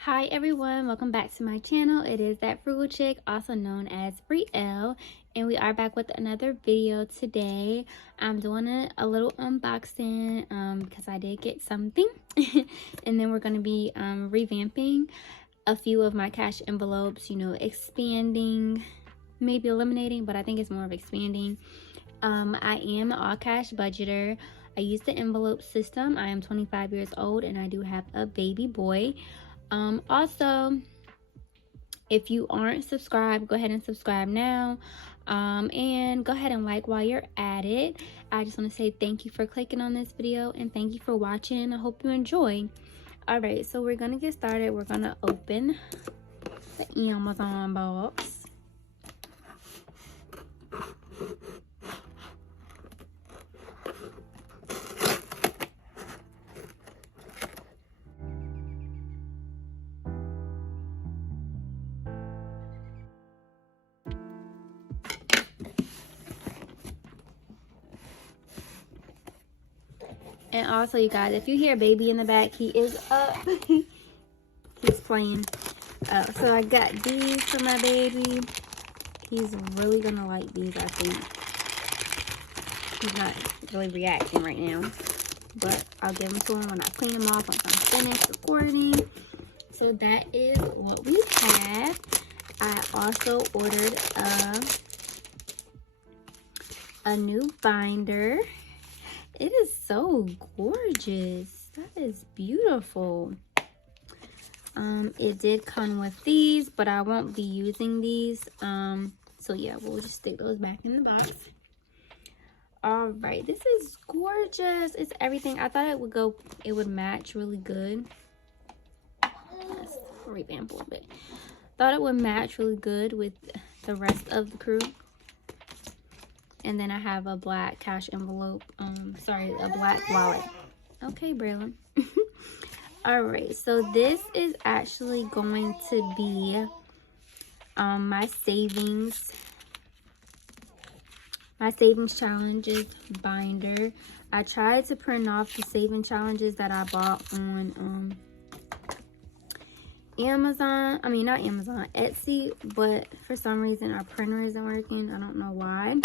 Hi everyone, welcome back to my channel. It is that frugal chick, also known as Brielle, and we are back with another video today. I'm doing a little unboxing because I did get something and then we're going to be revamping a few of my cash envelopes, you know, expanding, maybe eliminating, but I think it's more of expanding. I am an all cash budgeter. I use the envelope system. I am 25 years old and I do have a baby boy. Also, if you aren't subscribed, go ahead and subscribe now, and go ahead and like while you're at it. I just want to say thank you for clicking on this video and thank you for watching. I hope you enjoy. All right, so we're gonna get started. We're gonna open the Amazon box. And also, you guys, if you hear baby in the back, he is up. He's playing. So I got these for my baby. He's really gonna like these, I think. He's not really reacting right now, but I'll give them to him when I clean them off once I'm finished recording. So that is what we have. I also ordered a new binder. It is so gorgeous. That is beautiful. It did come with these, but I won't be using these. So yeah, we'll just stick those back in the box. All right, this is gorgeous. It's everything. I thought it would match really good. Let's revamp a little bit. Thought it would match really good with the rest of the crew. And then I have a black cash envelope, a black wallet. Okay, Braylon. All right, so this is actually going to be my savings challenges binder. I tried to print off the saving challenges that I bought on Amazon. I mean, not Amazon, Etsy, but for some reason our printer isn't working. I don't know why.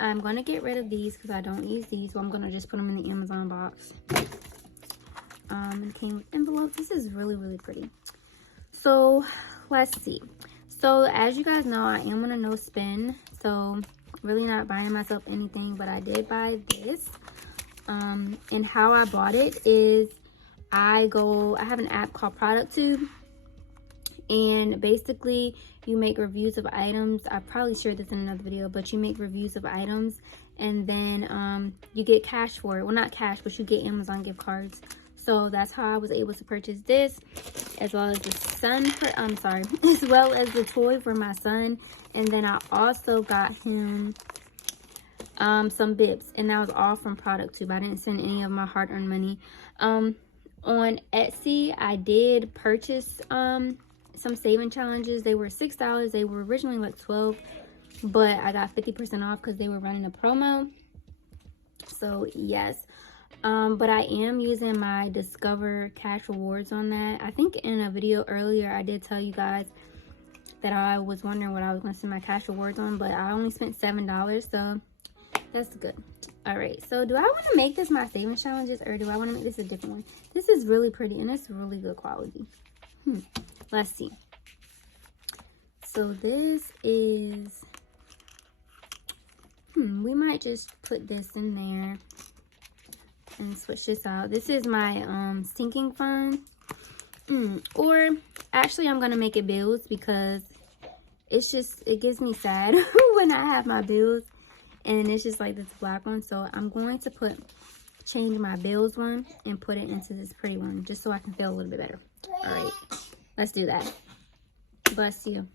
I'm going to get rid of these because I don't use these, so I'm going to just put them in the Amazon box. It came with envelopes. This is really, really pretty. So, let's see. So, as you guys know, I am on a no spend. So, really not buying myself anything, but I did buy this. And how I bought it is I have an app called ProductTube. And basically, you make reviews of items. I probably shared this in another video, but you make reviews of items and then you get cash for it. Well, not cash, but you get Amazon gift cards. So that's how I was able to purchase this, as well as the as well as the toy for my son. And then I also got him some bibs, and that was all from ProductTube. I didn't spend any of my hard-earned money. On Etsy, I did purchase some saving challenges. They were $6. They were originally like $12, but I got 50% off because they were running a promo. So yes, but I am using my Discover Cash Rewards on that. I think in a video earlier I did tell you guys that I was wondering what I was going to spend my cash rewards on, but I only spent $7, so that's good. All right, so do I want to make this my savings challenges, or do I want to make this a different one? This is really pretty and it's really good quality. Let's see. So this is, we might just put this in there and switch this out. This is my sinking fund. Or actually I'm gonna make it bills because it gives me sad when I have my bills and it's just like this black one. So I'm going to change my bills one and put it into this pretty one just so I can feel a little bit better. All right, let's do that. Bless you.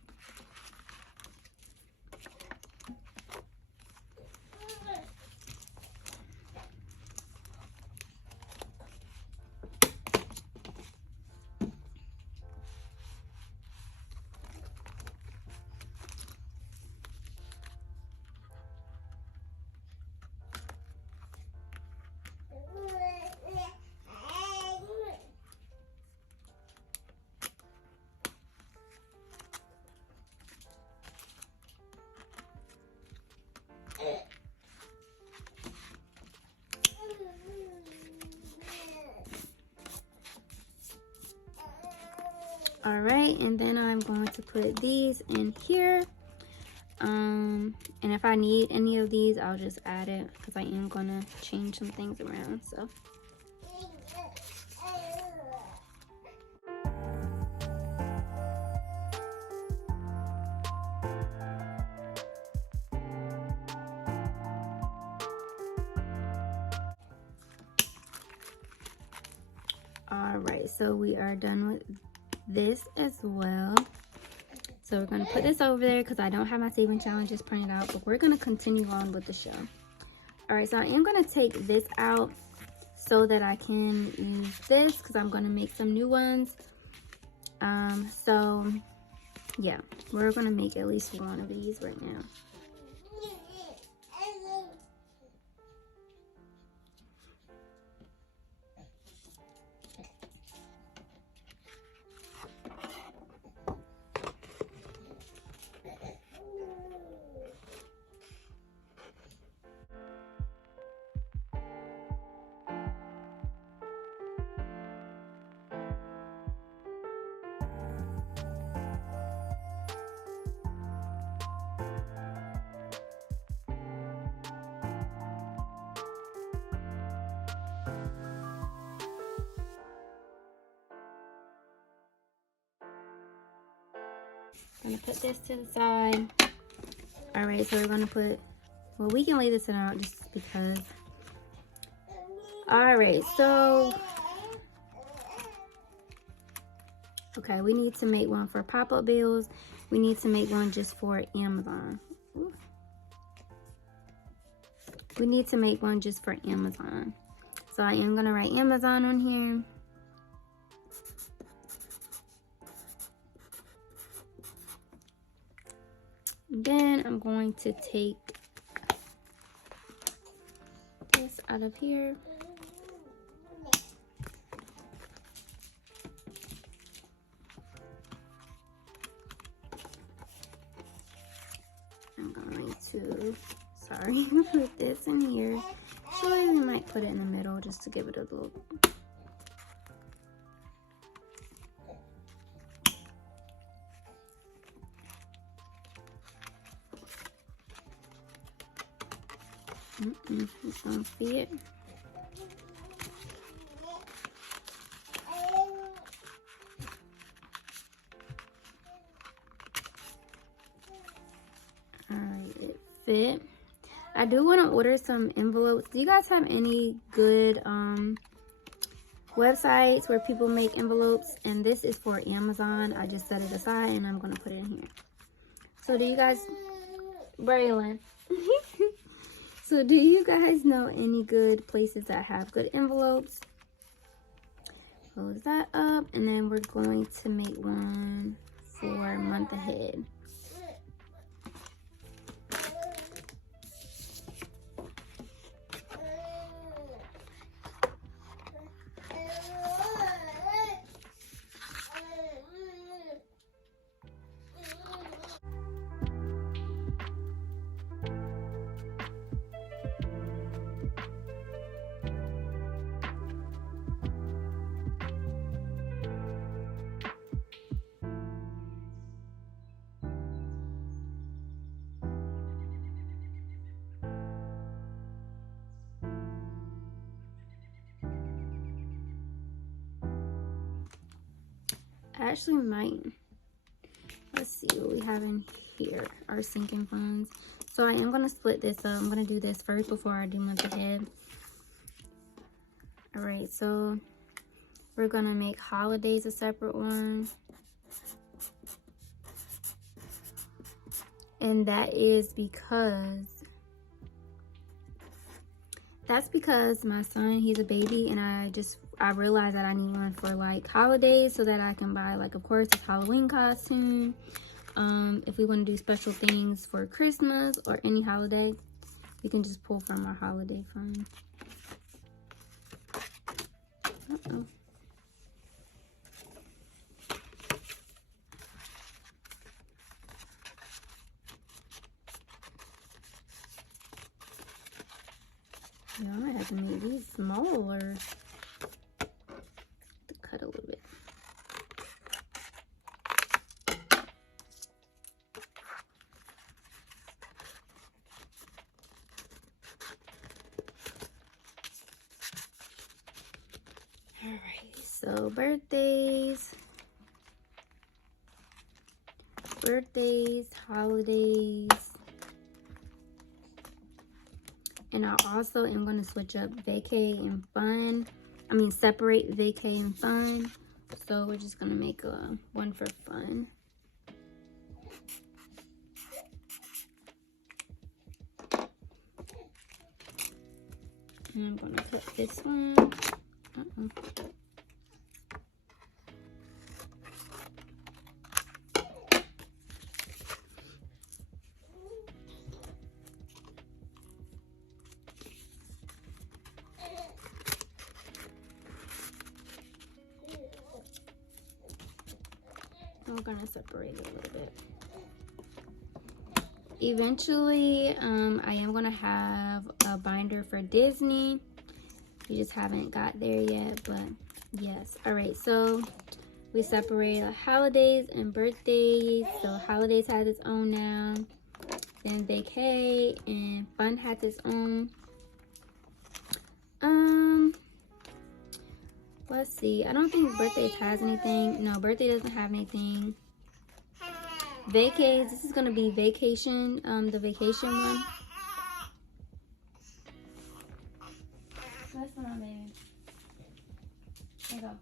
All right, and then I'm going to put these in here. And if I need any of these, I'll just add it because I am gonna change some things around. So all right, so we are done with this as well. So we're going to put this over there because I don't have my saving challenges printed out, but we're going to continue on with the show. All right, so I am going to take this out so that I can use this because I'm going to make some new ones. So yeah, we're going to make at least one of these right now. I'm gonna put this to the side. All right, so we're gonna put, well, we can lay this out just because. All right, so, okay, we need to make one for pop-up bills. We need to make one just for Amazon. Ooh. We need to make one just for Amazon. So I am gonna write Amazon on here. Then I'm going to take this out of here. I'm going to, sorry, put this in here. Actually, we might put it in the middle just to give it a little. This don't fit. Alright, it fit. I do want to order some envelopes. Do you guys have any good websites where people make envelopes? And this is for Amazon. I just set it aside and I'm going to put it in here. So do you guys, Braylon? So do you guys know any good places that have good envelopes? Close that up, and then we're going to make one for month ahead. I actually might, let's see what we have in here, our sinking funds. So I am going to split this up. I'm going to do this first before I do month ahead. All right, so we're going to make holidays a separate one. And that is because, my son, he's a baby, and I realized that I need one for like holidays so that I can buy, like, of course, his Halloween costume. If we want to do special things for Christmas or any holiday, we can just pull from our holiday fund. Uh-oh. Yeah, I might have to make these smaller. To cut a little bit. Alright, so birthdays, holidays, and I also am going to switch up vacay and fun. I mean, separate vacay and fun. So we're just going to make one for fun. And I'm going to cut this one. I'm gonna separate it a little bit. Eventually, I am gonna have a binder for Disney. We just haven't got there yet, but yes. All right, so we separate holidays and birthdays. So holidays has its own now. Then vacay and fun has its own. Let's see. I don't think birthdays has anything. No, birthday doesn't have anything. Vacays. This is gonna be vacation. The vacation one. That's not baby. There you go.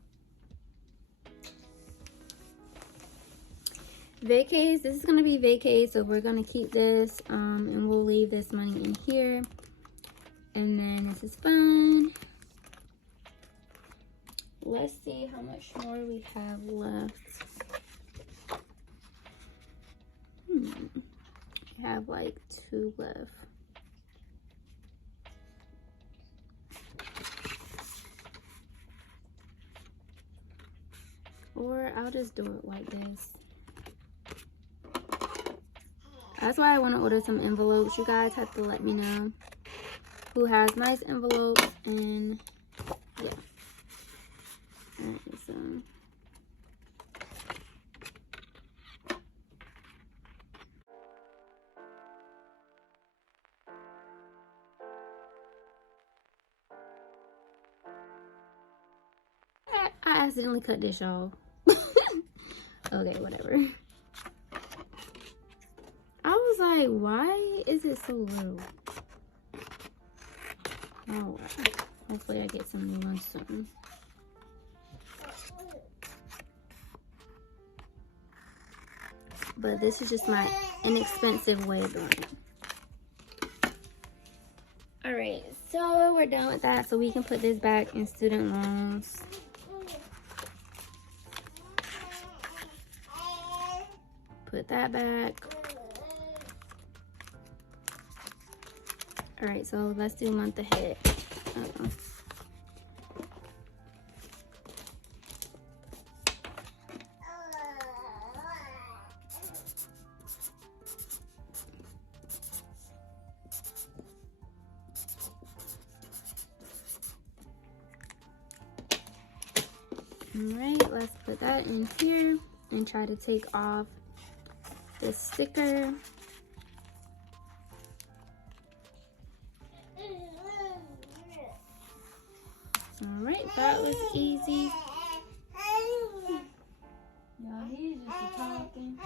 Vacays. This is gonna be vacay, so we're gonna keep this. And we'll leave this money in here. And then this is fun. Let's see how much more we have left. We have like 2 left. Or I'll just do it like this. That's why I want to order some envelopes. You guys have to let me know who has nice envelopes, and yeah. I accidentally cut this, y'all. Okay, whatever. I was like, why is it so little? Oh, wow. Hopefully I get some new ones soon. But this is just my inexpensive way of doing it. Alright, so we're done with that. So we can put this back in student loans. Put that back. Alright, so let's do month ahead. Alright, let's put that in here and try to take off this sticker. Alright, that was easy. Y'all, he's just talking.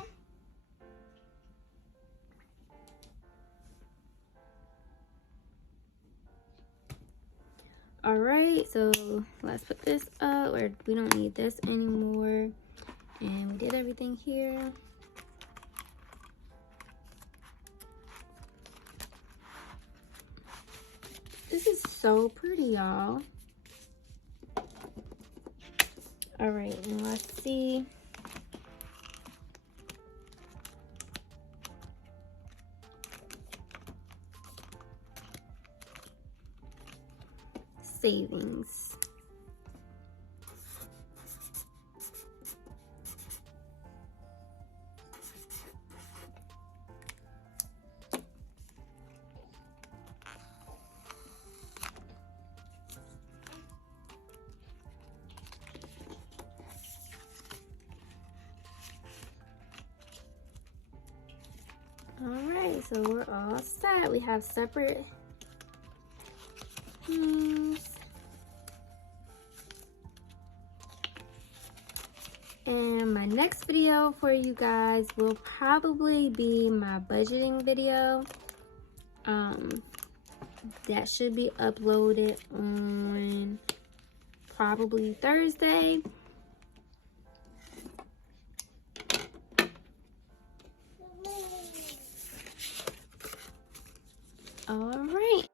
Alright, so let's put this up, or we don't need this anymore. And we did everything here. This is so pretty, y'all. Alright, and let's see. Savings. Alright, so we're all set. We have separate things. my next video for you guys will probably be my budgeting video. That should be uploaded on probably Thursday. All right.